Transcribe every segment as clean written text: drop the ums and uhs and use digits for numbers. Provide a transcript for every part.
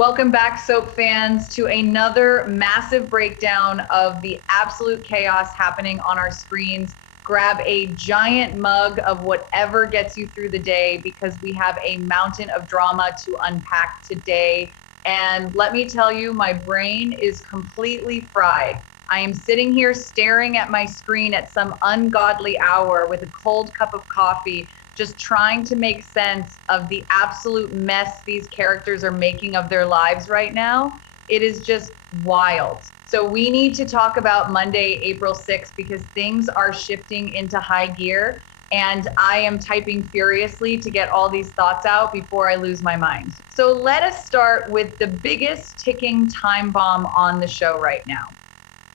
Welcome back, soap fans, to another massive breakdown of the absolute chaos happening on our screens. Grab a giant mug of whatever gets you through the day because we have a mountain of drama to unpack today. And let me tell you, my brain is completely fried. I am sitting here staring at my screen at some ungodly hour with a cold cup of coffee, just trying to make sense of the absolute mess these characters are making of their lives right now. It is just wild. So we need to talk about Monday, April 6th, because things are shifting into high gear. And I am typing furiously to get all these thoughts out before I lose my mind. So let us start with the biggest ticking time bomb on the show right now.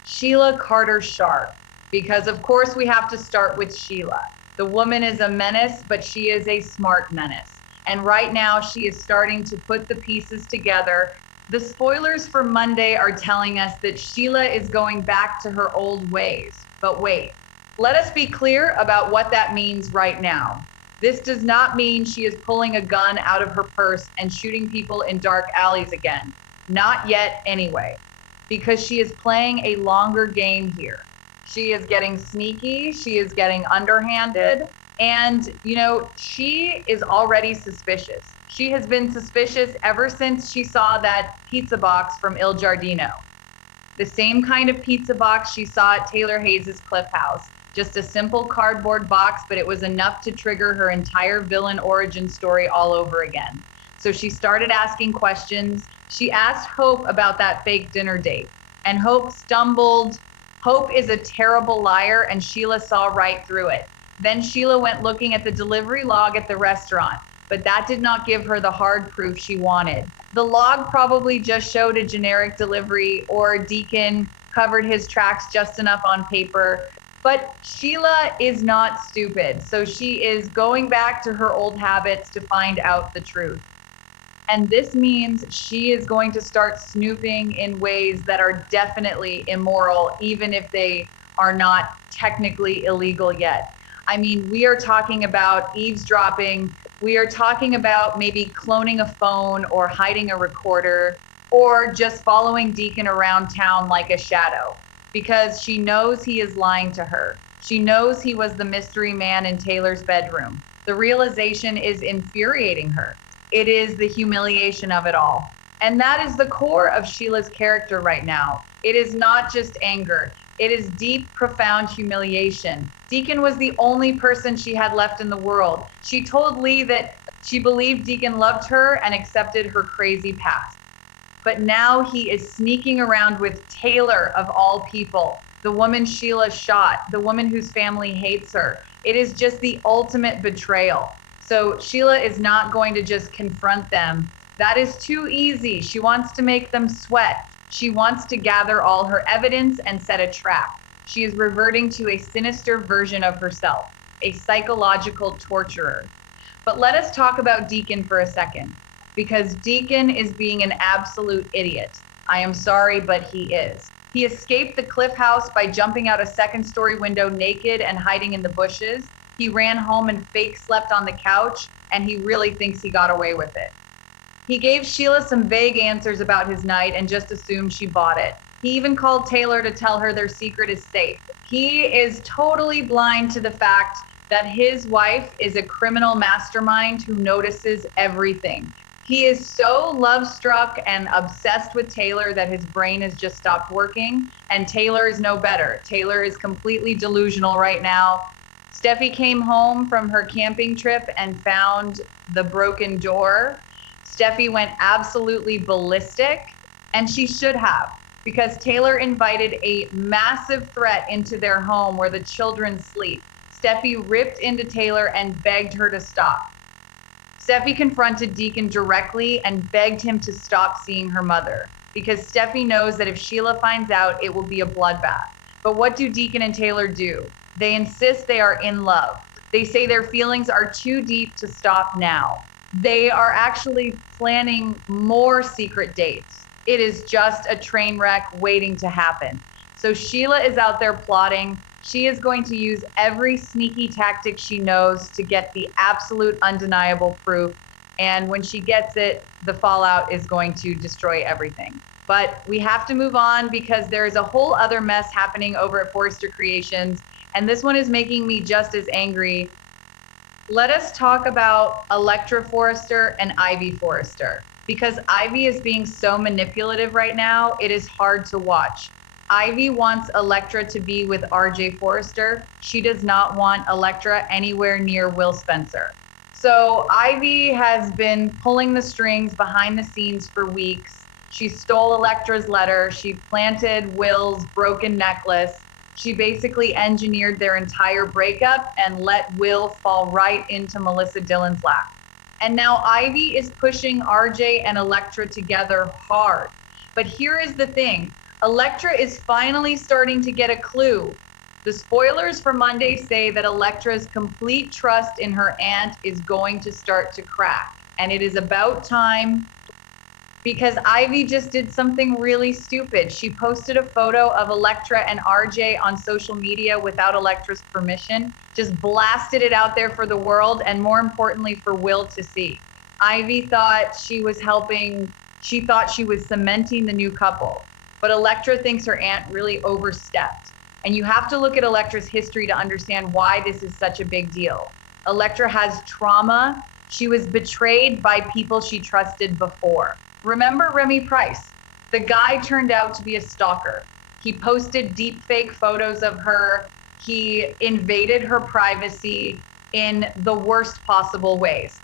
Sheila Carter Sharp, because of course we have to start with Sheila. The woman is a menace, but she is a smart menace. And right now she is starting to put the pieces together. The spoilers for Monday are telling us that Sheila is going back to her old ways. But wait, let us be clear about what that means right now. This does not mean she is pulling a gun out of her purse and shooting people in dark alleys again. Not yet anyway, because she is playing a longer game here. She is getting sneaky, she is getting underhanded, and, she is already suspicious. She has been suspicious ever since she saw that pizza box from Il Giardino. The same kind of pizza box she saw at Taylor Hayes' Cliff House. Just a simple cardboard box, but it was enough to trigger her entire villain origin story all over again. So she started asking questions. She asked Hope about that fake dinner date, and Hope stumbled. Hope is a terrible liar, and Sheila saw right through it. Then Sheila went looking at the delivery log at the restaurant, but that did not give her the hard proof she wanted. The log probably just showed a generic delivery, or Deacon covered his tracks just enough on paper. But Sheila is not stupid, so she is going back to her old habits to find out the truth. And this means she is going to start snooping in ways that are definitely immoral, even if they are not technically illegal yet. I mean, we are talking about eavesdropping. We are talking about maybe cloning a phone or hiding a recorder or just following Deacon around town like a shadow because she knows he is lying to her. She knows he was the mystery man in Taylor's bedroom. The realization is infuriating her. It is the humiliation of it all. And that is the core of Sheila's character right now. It is not just anger. It is deep, profound humiliation. Deacon was the only person she had left in the world. She told Lee that she believed Deacon loved her and accepted her crazy past. But now he is sneaking around with Taylor, of all people, the woman Sheila shot, the woman whose family hates her. It is just the ultimate betrayal. So Sheila is not going to just confront them. That is too easy. She wants to make them sweat. She wants to gather all her evidence and set a trap. She is reverting to a sinister version of herself, a psychological torturer. But let us talk about Deacon for a second, because Deacon is being an absolute idiot. I am sorry, but he is. He escaped the Cliff House by jumping out a second-story window naked and hiding in the bushes. He ran home and fake slept on the couch, and he really thinks he got away with it. He gave Sheila some vague answers about his night and just assumed she bought it. He even called Taylor to tell her their secret is safe. He is totally blind to the fact that his wife is a criminal mastermind who notices everything. He is so love-struck and obsessed with Taylor that his brain has just stopped working, and Taylor is no better. Taylor is completely delusional right now. Steffi came home from her camping trip and found the broken door. Steffi went absolutely ballistic, and she should have, because Taylor invited a massive threat into their home where the children sleep. Steffi ripped into Taylor and begged her to stop. Steffi confronted Deacon directly and begged him to stop seeing her mother, because Steffi knows that if Sheila finds out, it will be a bloodbath. But what do Deacon and Taylor do? They insist they are in love. They say their feelings are too deep to stop now. They are actually planning more secret dates. It is just a train wreck waiting to happen. So Sheila is out there plotting. She is going to use every sneaky tactic she knows to get the absolute undeniable proof. And when she gets it, the fallout is going to destroy everything. But we have to move on because there is a whole other mess happening over at Forrester Creations. And this one is making me just as angry. Let us talk about Electra Forrester and Ivy Forrester. Because Ivy is being so manipulative right now, it is hard to watch. Ivy wants Electra to be with RJ Forrester. She does not want Electra anywhere near Will Spencer. So Ivy has been pulling the strings behind the scenes for weeks. She stole Electra's letter. She planted Will's broken necklace. She basically engineered their entire breakup and let Will fall right into Melissa Dillon's lap. And now Ivy is pushing RJ and Electra together hard. But here is the thing. Electra is finally starting to get a clue. The spoilers for Monday say that Electra's complete trust in her aunt is going to start to crack. And it is about time, because Ivy just did something really stupid. She posted a photo of Electra and RJ on social media without Electra's permission, just blasted it out there for the world, and more importantly, for Will to see. Ivy thought she was helping, she thought she was cementing the new couple. But Electra thinks her aunt really overstepped. And you have to look at Electra's history to understand why this is such a big deal. Electra has trauma. She was betrayed by people she trusted before. Remember Remy Price? The guy turned out to be a stalker. He posted deepfake photos of her. He invaded her privacy in the worst possible ways.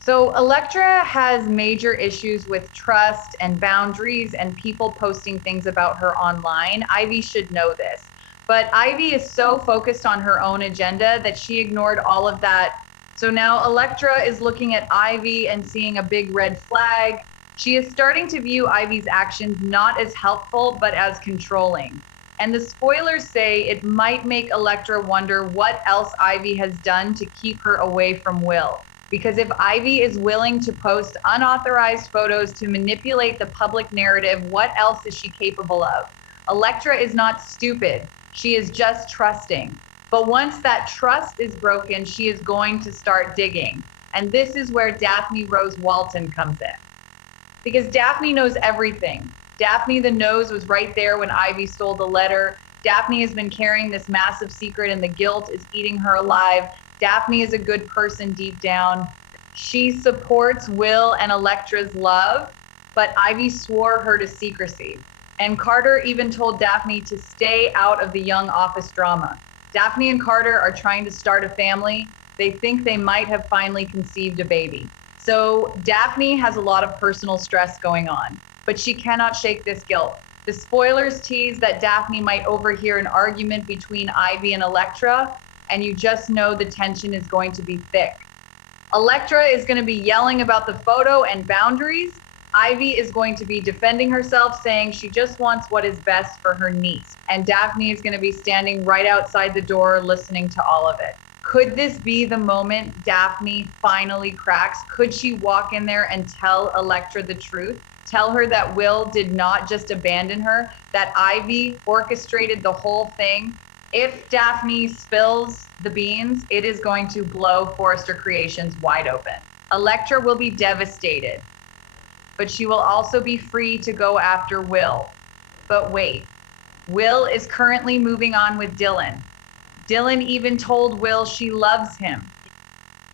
So Electra has major issues with trust and boundaries and people posting things about her online. Ivy should know this. But Ivy is so focused on her own agenda that she ignored all of that. So now Electra is looking at Ivy and seeing a big red flag. She is starting to view Ivy's actions not as helpful, but as controlling. And the spoilers say it might make Electra wonder what else Ivy has done to keep her away from Will. Because if Ivy is willing to post unauthorized photos to manipulate the public narrative, what else is she capable of? Electra is not stupid. She is just trusting. But once that trust is broken, she is going to start digging. And this is where Daphne Rose Walton comes in. Because Daphne knows everything. Daphne the nose was right there when Ivy stole the letter. Daphne has been carrying this massive secret and the guilt is eating her alive. Daphne is a good person deep down. She supports Will and Electra's love, but Ivy swore her to secrecy. And Carter even told Daphne to stay out of the young office drama. Daphne and Carter are trying to start a family. They think they might have finally conceived a baby. So Daphne has a lot of personal stress going on, but she cannot shake this guilt. The spoilers tease that Daphne might overhear an argument between Ivy and Electra, and you just know the tension is going to be thick. Electra is going to be yelling about the photo and boundaries. Ivy is going to be defending herself, saying she just wants what is best for her niece. And Daphne is going to be standing right outside the door listening to all of it. Could this be the moment Daphne finally cracks? Could she walk in there and tell Electra the truth? Tell her that Will did not just abandon her, that Ivy orchestrated the whole thing? If Daphne spills the beans, it is going to blow Forrester Creations wide open. Electra will be devastated, but she will also be free to go after Will. But wait, Will is currently moving on with Dylan. Dylan even told Will she loves him.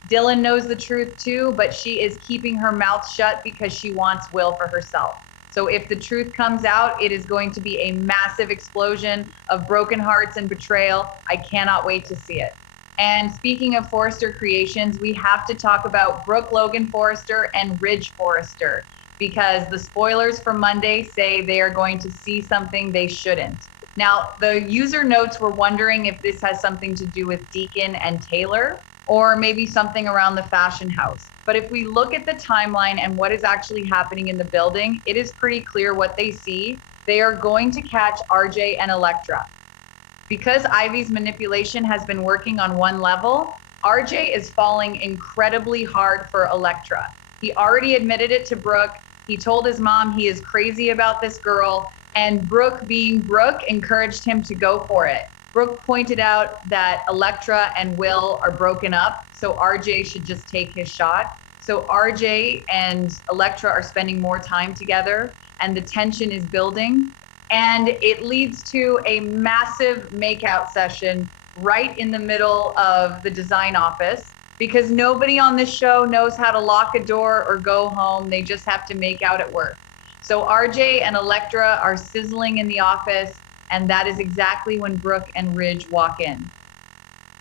Dylan knows the truth too, but she is keeping her mouth shut because she wants Will for herself. So if the truth comes out, it is going to be a massive explosion of broken hearts and betrayal. I cannot wait to see it. And speaking of Forrester Creations, we have to talk about Brooke Logan Forrester and Ridge Forrester, because the spoilers for Monday say they are going to see something they shouldn't. Now, the user notes were wondering if this has something to do with Deacon and Taylor, or maybe something around the fashion house. But if we look at the timeline and what is actually happening in the building, it is pretty clear what they see. They are going to catch RJ and Electra. Because Ivy's manipulation has been working on one level, RJ is falling incredibly hard for Electra. He already admitted it to Brooke. He told his mom he is crazy about this girl, and Brooke, being Brooke, encouraged him to go for it. Brooke pointed out that Electra and Will are broken up, so RJ should just take his shot. So So RJ and Electra are spending more time together, and the tension is building. And it leads to a massive makeout session right in the middle of the design office, because nobody on this show knows how to lock a door or go home. They just have to make out at work. So RJ and Electra are sizzling in the office, and that is exactly when Brooke and Ridge walk in.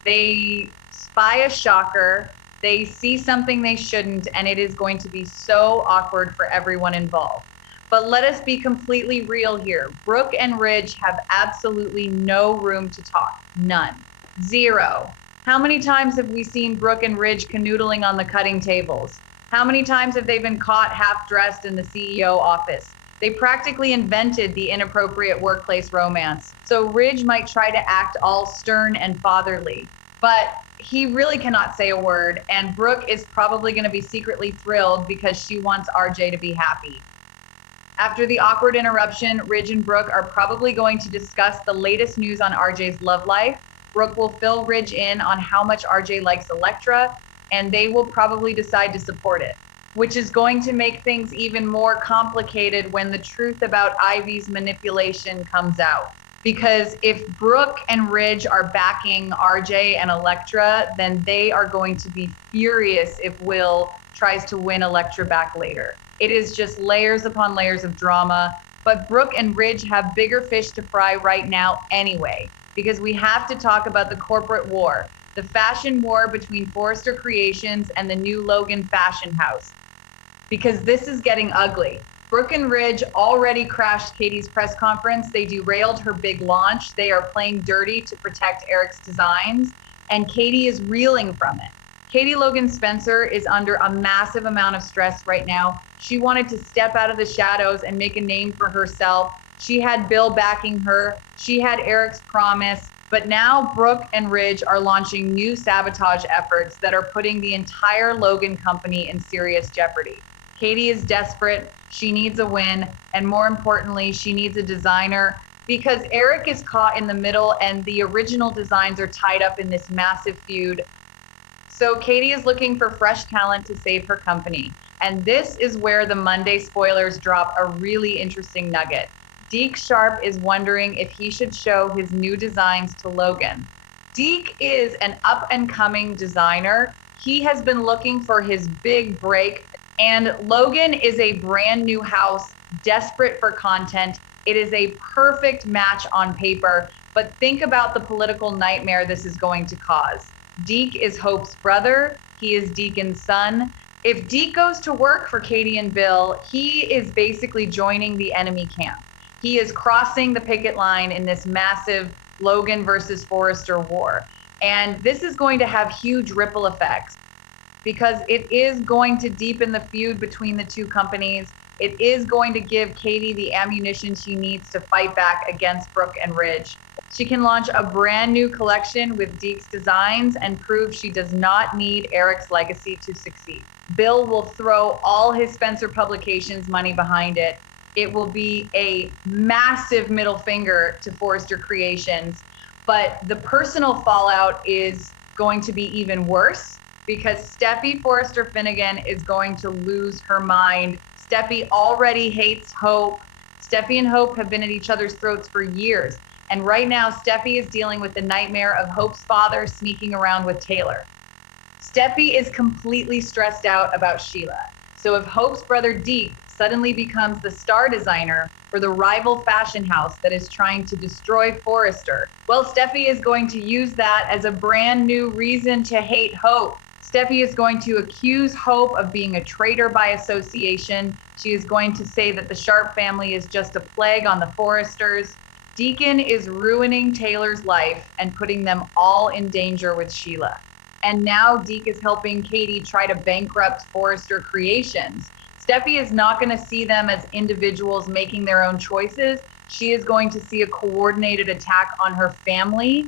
They spy a shocker. They see something they shouldn't, and it is going to be so awkward for everyone involved. But let us be completely real here. Brooke and Ridge have absolutely no room to talk. None. Zero. How many times have we seen Brooke and Ridge canoodling on the cutting tables? How many times have they been caught half-dressed in the CEO office? They practically invented the inappropriate workplace romance. So Ridge might try to act all stern and fatherly, but he really cannot say a word, and Brooke is probably going to be secretly thrilled because she wants RJ to be happy. After the awkward interruption, Ridge and Brooke are probably going to discuss the latest news on RJ's love life. Brooke will fill Ridge in on how much RJ likes Electra, and they will probably decide to support it, which is going to make things even more complicated when the truth about Ivy's manipulation comes out. Because if Brooke and Ridge are backing RJ and Electra, then they are going to be furious if Will tries to win Electra back later. It is just layers upon layers of drama, but Brooke and Ridge have bigger fish to fry right now anyway, because we have to talk about the corporate war, the fashion war between Forrester Creations and the new Logan fashion house, because this is getting ugly. Brooke and Ridge already crashed Katie's press conference. They derailed her big launch. They are playing dirty to protect Eric's designs, and Katie is reeling from it. Katie Logan Spencer is under a massive amount of stress right now. She wanted to step out of the shadows and make a name for herself. She had Bill backing her. She had Eric's promise. But now Brooke and Ridge are launching new sabotage efforts that are putting the entire Logan company in serious jeopardy. Katie is desperate. She needs a win. And more importantly, she needs a designer, because Eric is caught in the middle and the original designs are tied up in this massive feud. So Katie is looking for fresh talent to save her company. And this is where the Monday spoilers drop a really interesting nugget. Deke Sharp is wondering if he should show his new designs to Logan. Deke is an up-and-coming designer. He has been looking for his big break, and Logan is a brand new house, desperate for content. It is a perfect match on paper, but think about the political nightmare this is going to cause. Deke is Hope's brother. He is Deacon's son. If Deke goes to work for Katie and Bill, he is basically joining the enemy camp. He is crossing the picket line in this massive Logan versus Forrester war. And this is going to have huge ripple effects, because it is going to deepen the feud between the two companies. It is going to give Katie the ammunition she needs to fight back against Brooke and Ridge. She can launch a brand new collection with Deke's designs and prove she does not need Eric's legacy to succeed. Bill will throw all his Spencer Publications money behind it. It will be a massive middle finger to Forrester Creations, but the personal fallout is going to be even worse, because Steffi Forrester Finnegan is going to lose her mind. Steffi already hates Hope. Steffi and Hope have been at each other's throats for years. And right now, Steffi is dealing with the nightmare of Hope's father sneaking around with Taylor. Steffi is completely stressed out about Sheila. So if Hope's brother Deke suddenly becomes the star designer for the rival fashion house that is trying to destroy Forrester, well, Steffi is going to use that as a brand new reason to hate Hope. Steffi is going to accuse Hope of being a traitor by association. She is going to say that the Sharp family is just a plague on the Forresters. Deacon is ruining Taylor's life and putting them all in danger with Sheila. And now Deke is helping Katie try to bankrupt Forrester Creations. Steffi is not going to see them as individuals making their own choices. She is going to see a coordinated attack on her family.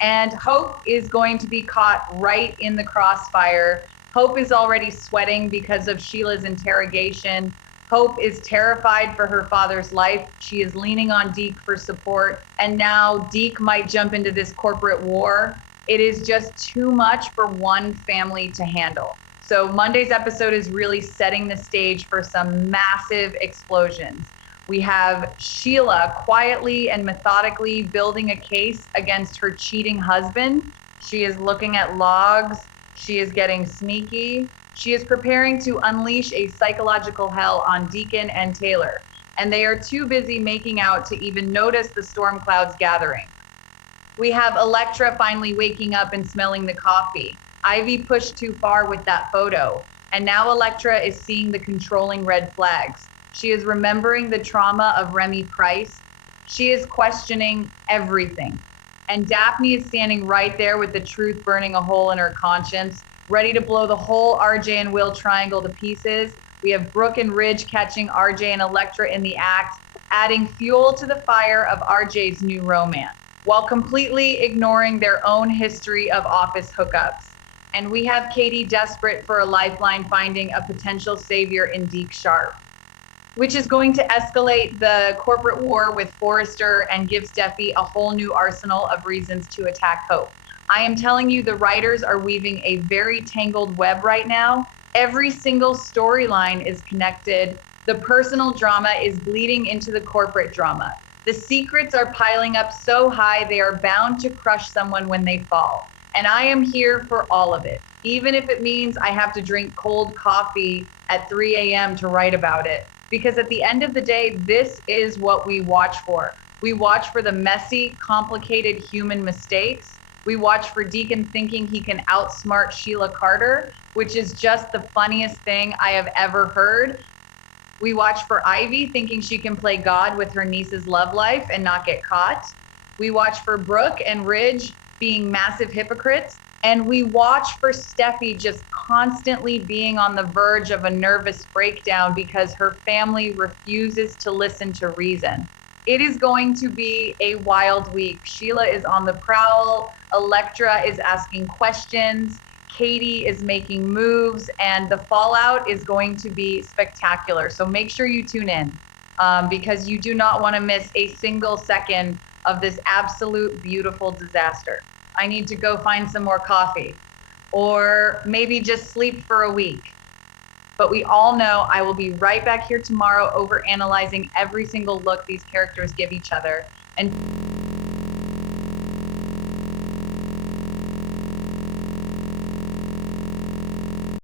And Hope is going to be caught right in the crossfire. Hope is already sweating because of Sheila's interrogation. Hope is terrified for her father's life. She is leaning on Deke for support. And now Deke might jump into this corporate war. It is just too much for one family to handle. So Monday's episode is really setting the stage for some massive explosions. We have Sheila quietly and methodically building a case against her cheating husband. She is looking at logs. She is getting sneaky. She is preparing to unleash a psychological hell on Deacon and Taylor, and they are too busy making out to even notice the storm clouds gathering. We have Electra finally waking up and smelling the coffee. Ivy pushed too far with that photo, and now Electra is seeing the controlling red flags. She is remembering the trauma of Remy Price. She is questioning everything. And Daphne is standing right there with the truth burning a hole in her conscience, ready to blow the whole RJ and Will triangle to pieces. We have Brooke and Ridge catching RJ and Electra in the act, adding fuel to the fire of RJ's new romance, while completely ignoring their own history of office hookups. And we have Katie desperate for a lifeline, finding a potential savior in Deke Sharp, which is going to escalate the corporate war with Forrester and give Steffi a whole new arsenal of reasons to attack Hope. I am telling you, the writers are weaving a very tangled web right now. Every single storyline is connected. The personal drama is bleeding into the corporate drama. The secrets are piling up so high they are bound to crush someone when they fall. And I am here for all of it, even if it means I have to drink cold coffee at 3 a.m. to write about it. Because at the end of the day, this is what we watch for. We watch for the messy, complicated human mistakes. We watch for Deacon thinking he can outsmart Sheila Carter, which is just the funniest thing I have ever heard. We watch for Ivy thinking she can play God with her niece's love life and not get caught. We watch for Brooke and Ridge being massive hypocrites. And we watch for Steffi just constantly being on the verge of a nervous breakdown because her family refuses to listen to reason. It is going to be a wild week. Sheila is on the prowl. Electra is asking questions. Katie is making moves, and the fallout is going to be spectacular. So make sure you tune in because you do not want to miss a single second of this absolute beautiful disaster. I need to go find some more coffee or maybe just sleep for a week. But we all know I will be right back here tomorrow over analyzing every single look these characters give each other. And